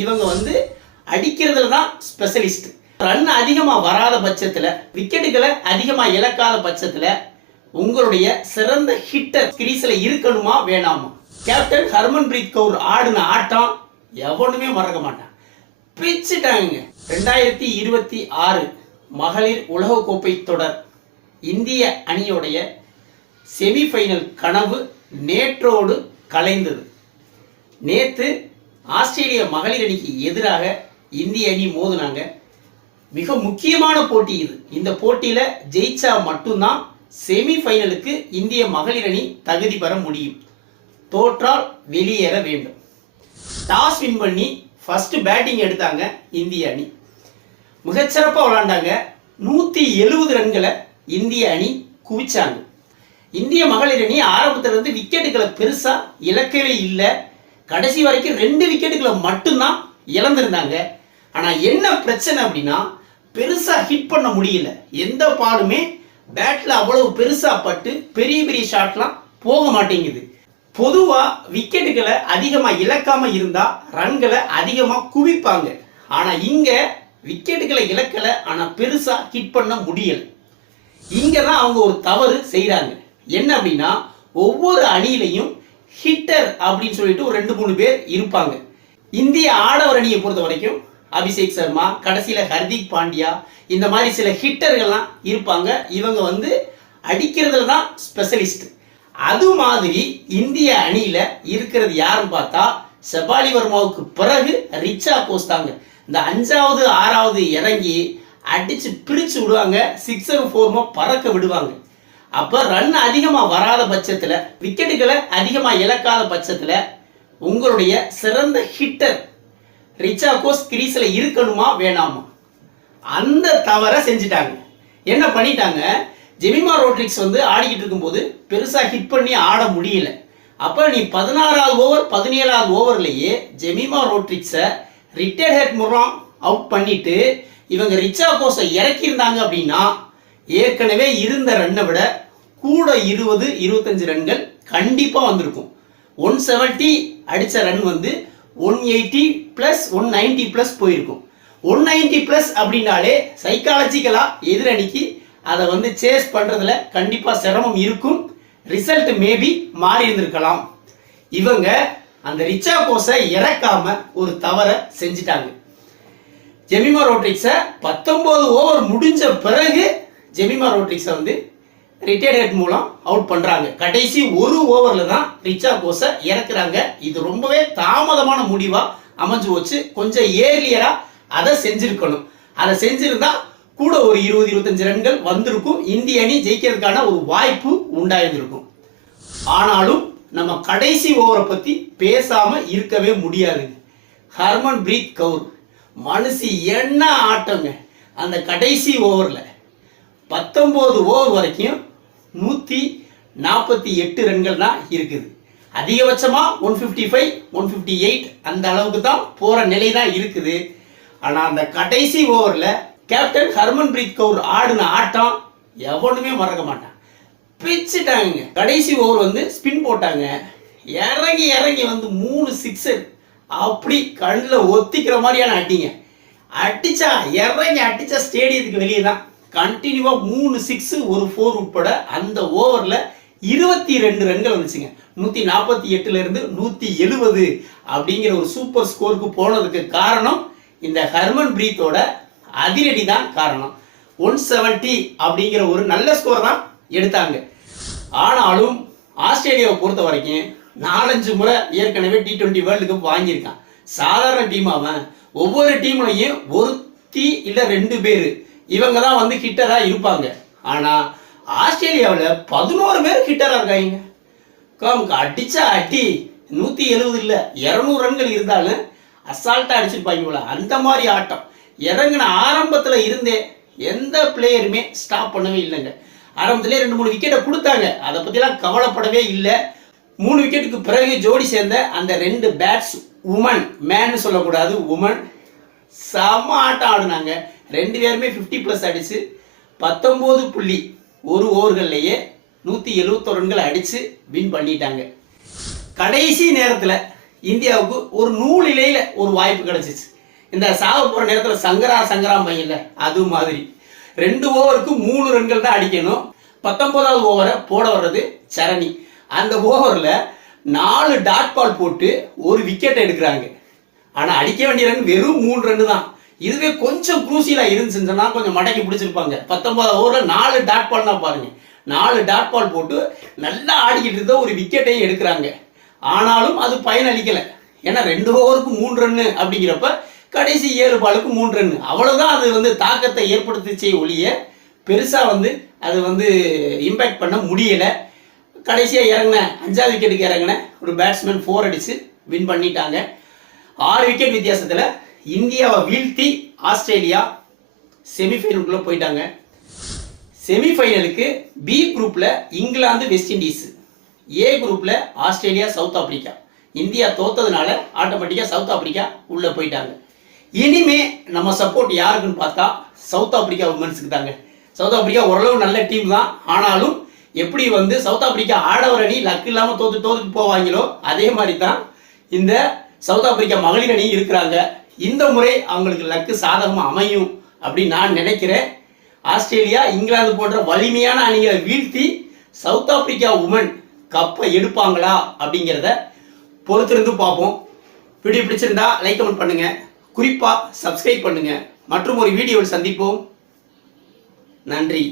இவங்க வந்து அடிக்கிறதுல தான் ஸ்பெஷலிஸ்ட். ரன் அதிகமா வராத பட்சத்துல, விக்கெட்டுகளை அதிகமா இழக்காத பட்சத்துல உங்களுடைய சிறந்த ஹிட்டர் கிரீஸ்ல இருக்கணுமா வேணாமா? கேப்டன் ஹர்மன்பிரீத் கவுர் ஆடின ஆட்டம் எவனுமே மறக்க மாட்டான். பிச்சுட்டாங்க. 2026 மகளிர் உலகக்கோப்பை தொடர் இந்திய அணியோடைய செமிஃபைனல் கனவு நேற்றோடு கலைந்தது. நேற்று ஆஸ்திரேலிய மகளிர் அணிக்கு எதிராக இந்திய அணி மோதுனாங்க. மிக முக்கியமான போட்டி இது. இந்த போட்டியில ஜெயிச்சா மட்டும்தான் செமிஃபைனலுக்கு இந்திய மகளிர் அணி தகுதி பெற முடியும். தோற்றால் வெளியேற வேண்டும். டாஸ் வின் பண்ணி ஃபர்ஸ்ட் பேட்டிங் எடுத்தாங்க இந்திய அணி. மிகச்சிறப்பாக விளையாண்டாங்க. 170 ரன்களை இந்திய அணி குவிச்சாங்க. இந்திய மகளிர் அணி ஆரம்பத்திலிருந்து விக்கெட்டுகளை பெருசா இழக்கவே இல்லை. கடைசி வரைக்கும் 2 விக்கெட்டுகளை மட்டும்தான் இழந்திருந்தாங்க. ஆனா என்ன பிரச்சனை அப்படின்னா, பெருசா ஹிட் பண்ண முடியல. எந்த பாலுமே பேட்ல அவ்வளவு பெருசா பட்டு பெரிய பெரிய ஷாட்லாம் போக மாட்டேங்குது. பொதுவா விக்கெட்டுகளை அதிகமா இழக்காம இருந்தா ரன்களை அதிகமா குவிப்பாங்க. ஆனா இங்க விக்கெட்டுகளை இழக்கல, ஆனா பெருசா ஹிட் பண்ண முடியல. இங்கதான் அவங்க ஒரு தவறு செய்யறாங்க. என்ன அப்படின்னா, ஒவ்வொரு அணியிலையும் ஹிட்டர் அப்படின்னு சொல்லிட்டு ஒரு 2-3 பேர் இருப்பாங்க. இந்திய ஆடவர் அணியை பொறுத்த வரைக்கும் அபிஷேக் சர்மா, கடைசியில ஹர்திக் பாண்டியா, இந்த மாதிரி சில ஹிட்டர்கள்லாம் இருப்பாங்க. இவங்க வந்து அடிக்கிறதுல தான் ஸ்பெஷலிஸ்ட். அது மாதிரி இந்திய அணியில இருக்கிறது யாருன்னு பார்த்தா, ஷபாலி வர்மாவுக்கு பிறகு ரிச்சா கோஸ் தாங்க. இந்த 5வது 6வது இறங்கி அடிச்சு பிரிச்சு விடுவாங்க. 6 4 பறக்க விடுவாங்க. அப்ப ரன் அதிகமா வராத பட்சத்துல, விக்கெட்டுகளை அதிகமா இழக்காத பட்சத்துல உங்களுடைய சிறந்த ஹிட்டர் ரிச்சா கோஸ் கிரீஸ்ல இருக்கணுமா வேணாமா? அந்த தவறை செஞ்சுட்டாங்க. என்ன பண்ணிட்டாங்க, ஜெமிமா ரோட்ரிக்ஸ் வந்து ஆடிக்கிட்டு இருக்கும்போது பெருசா ஹிட் பண்ணி ஆட முடியல. அப்ப நீ 16வது ஓவர் 17வது ஓவர்லயே ஜெமிமா ரோட்ரிக்ஸை ரிட்டையர்ட் ஹெட் மூலம் அவுட் பண்ணிட்டு இவங்க ரிச்சா கோஸை இறக்கி இருந்தாங்க அப்படின்னா, ஏற்கனவே இருந்த ரன்னை விட கூட 20-25 ரன்கள் கண்டிப்பா வந்திருக்கும். 170 அடிச்ச ரன் வந்து 180 பிளஸ் 190 பிளஸ் போயிருக்கும். 190 பிளஸ் அப்படின்னாலே சைக்காலஜிக்கலா எதிரணிக்கு அதை வந்து சேஸ் பண்றதுல கண்டிப்பா சிரமம் இருக்கும். ரிசல்ட் மேபி மாறி இருந்திருக்கலாம். இவங்க அந்த ரிச்சா கோஸை இறக்காம ஒரு தவறை செஞ்சிட்டாங்க. ஜெமிமா ரோட்ரிக்ஸை 19 ஓவர் முடிஞ்ச பிறகு ஜெமிமா ரோட்ரிக்ஸை வந்து ரிட்டையர்ட் ஹெட் மூலம் அவுட் பண்றாங்க. கடைசி ஒரு ஓவர்ல தான் ரிச்சா கோஸை இறக்குறாங்க. இது ரொம்பவே தாமதமான முடிவா அமைஞ்சு வச்சு. கொஞ்சம் ஏர்லியரா அதை செஞ்சிருக்கணும். அதை செஞ்சிருந்தா கூட ஒரு 20-25 ரன்கள் வந்திருக்கும். இந்திய அணி ஜெயிக்கிறதுக்கான ஒரு வாய்ப்பு உண்டாயிருந்திருக்கும். ஆனாலும் நம்ம கடைசி ஓவரை பத்தி பேசாம இருக்கவே முடியாது. ஹர்மன்பிரீத் கவுர் மனுஷி என்ன ஆட்டங்க. அந்த கடைசி ஓவர்ல 19 ஓவர் வரைக்கும் 148 ரன்கள் தான் இருக்குது. அதிகபட்சமா 155 158 அந்த அளவுக்கு தான் போற நிலை தான் இருக்குது. ஆனா அந்த கடைசி ஓவர்ல கேப்டன் ஹர்மன்பிரீத் கவுர் ஆடின ஆட்டம் எவனுமே மறக்க மாட்டான். பிச்சுட்டாங்க. கடைசி ஓவர் வந்து ஸ்பின் போட்டாங்க. இறங்கி இறங்கி வந்து 3 சிக்ஸர் அப்படி கண்ணில் ஒத்திக்கிற மாதிரியான அடிங்க. அடிச்சா இறங்கி அடிச்சா ஸ்டேடியத்துக்கு வெளியே தான். கண்டினியூவா 3 6 1 4 உட்பட அந்த ஓவர்ல 22 ரன்கள் வந்துச்சுங்க. 148ல இருந்து 170 அப்படிங்கிற ஒரு சூப்பர் ஸ்கோருக்கு போனதுக்கு காரணம் இந்த ஹர்மன்பிரீத்தோட அதிரடி தான் காரணம். 170 அப்படிங்கிற ஒரு நல்ல ஸ்கோர் தான் எடுத்தாங்க. ஆனாலும் ஆஸ்திரேலியாவை பொறுத்த வரைக்கும் 4-5 முறை ஏற்கனவே T20 வேர்ல்டு கப் வாங்கியிருக்கான். சாதாரண டீம் அவன். ஒவ்வொரு டீம்லையும் ஒருத்தி இல்ல 2 பேர் இவங்க தான் வந்து ஹிட்டரா இருப்பாங்க. ஆனா ஆஸ்திரேலியாவில் 11 பேர் ஹிட்டரா இருக்காங்க. அடிச்சா அடி 170 இல்ல 200 ரன்கள் இருந்தாலும் அசால்ட்டா அடிச்சிருப்பாங்க போல. அந்த மாதிரி ஆட்டம். இறங்கின ஆரம்பத்துல இருந்தே எந்த பிளேயருமே ஸ்டாப் பண்ணவே இல்லைங்க. ஆரம்பத்திலே 2-3 விக்கெட்டை கொடுத்தாங்க. அதை பத்திலாம் கவலைப்படவே இல்லை. 3 விக்கெட்டுக்கு பிறகு ஜோடி சேர்ந்த அந்த 2 பேட்ஸ் உமன், மேன் சொல்லக்கூடாது, உமன் செம ஆட்டம் ஆடினாங்க. 2 பேருமே 50 பிளஸ் அடிச்சு 19.1 ஓவர்கள்லயே 171 ரன்கள் அடிச்சு வின் பண்ணிட்டாங்க. கடைசி நேரத்தில் இந்தியாவுக்கு ஒரு நூலிலையில ஒரு வாய்ப்பு கிடைச்சிச்சு. இந்த சாக போற நேரத்தில் சங்கரா பையன்ல அது மாதிரி 2 ஓவருக்கு 3 ரன்கள் தான் அடிக்கணும். 19வது ஓவரை போட வர்றது சரணி. அந்த ஓவரில் 4 டாட் பால் போட்டு ஒரு விக்கெட் எடுக்கிறாங்க. ஆனால் அடிக்க வேண்டிய ரன் வெறும் 3 ரன் தான். இதுவே கொஞ்சம் குரூசியலாக இருந்துச்சுன்னா கொஞ்சம் மடக்கி பிடிச்சிருப்பாங்க. 19வது ஓவரில் 4 டாட் பால் தான் பாருங்க. 4 டாட் பால் போட்டு நல்லா ஆடிக்கிட்டு இருந்த ஒரு விக்கெட்டையும் எடுக்கிறாங்க. ஆனாலும் அது பயனளிக்கலை. ஏன்னா 2 ஓவருக்கு 3 ரன்னு அப்படிங்கிறப்ப கடைசி 7 பாலுக்கு 3 ரன், அவ்வளவுதான். அது தாக்கத்தை ஏற்படுத்திச்சே ஒழிய பெருசா அது இம்பாக்ட் பண்ண முடியல. கடைசியா இறங்கின 5வது விக்கெட்டுக்கு இறங்கின ஒரு பேட்ஸ்மேன் 4 அடிச்சு வின் பண்ணிட்டாங்க. 6 விக்கெட் வித்தியாசத்துல இந்தியாவை வீழ்த்தி ஆஸ்திரேலியா செமிஃபைனலுக்குள்ள போயிட்டாங்க. செமிஃபைனலுக்கு பி குரூப்ல இங்கிலாந்து வெஸ்ட் இண்டீஸ், ஏ குரூப்ல ஆஸ்திரேலியா சவுத் ஆப்பிரிக்கா. இந்தியா தோத்ததுனால ஆட்டோமேட்டிக்கா சவுத் ஆப்பிரிக்கா உள்ள போயிட்டாங்க. இனிமே நம்ம சப்போர்ட் யாருக்குன்னு பார்த்தா சவுத் ஆப்பிரிக்கா உமன்ஸுக்கு தாங்க. சவுத் ஆப்பிரிக்கா ஓரளவு நல்ல டீம் தான். ஆனாலும் எப்படி சவுத் ஆப்பிரிக்கா ஆடவர் அணி லக் இல்லாம தோத்துட்டு போவாங்களோ அதே மாதிரி தான் இந்த சவுத் ஆப்பிரிக்கா மகளிர் அணி இருக்கிறாங்க. இந்த முறை அவங்களுக்கு லக்கு சாதகமா அமையும் அப்படின்னு நான் நினைக்கிறேன். ஆஸ்திரேலியா இங்கிலாந்து போன்ற வலிமையான அணிகளை வீழ்த்தி சவுத் ஆப்பிரிக்கா உமன் கப்பை எடுப்பாங்களா அப்படிங்கிறத பொறுத்திருந்து பார்ப்போம். வீடியோ பிடிச்சிருந்தா லைக் கமெண்ட் பண்ணுங்க, குறிப்பா சப்ஸ்கிரைப் பண்ணுங்க. மற்றும் ஒரு வீடியோவில் சந்திப்போம். நன்றி.